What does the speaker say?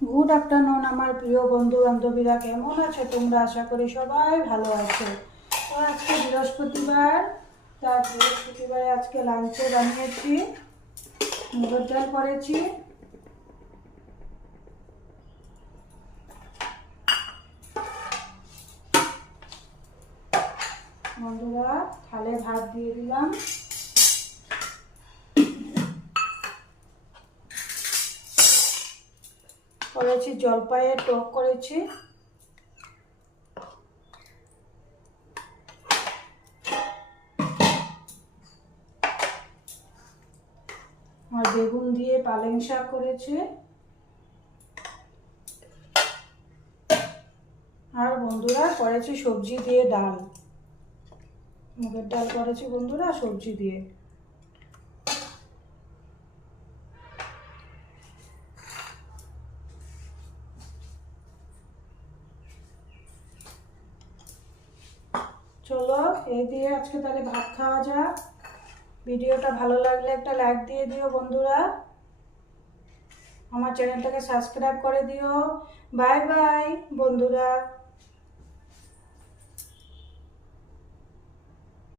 Good afternoon আমার প্রিয় বন্ধু বান্ধবীরা, কেমন আছো তোমরা? আশা করি সবাই ভালো আছো। তো আজকে বৃহস্পতিবার, তার বৃহস্পতিবারে আজকে লাঞ্চে বানিয়েছি মুগের ডাল করেছি। বন্ধুরা থালে ভাত দিয়ে দিলাম, করেছি জলপাইয়ের টক করেছি, আর বেগুন দিয়ে পালং শাক করেছি, আর বন্ধুরা করেছি সবজি দিয়ে ডাল, মুগের ডাল করেছি বন্ধুরা সবজি দিয়ে। চলো এই দিয়ে আজকে তাহলে ভাত খাওয়া যাক। ভিডিওটা ভালো লাগলে একটা লাইক দিয়ে দিও বন্ধুরা, আমার চ্যানেলটাকে সাবস্ক্রাইব করে দিও। বাই বাই বন্ধুরা।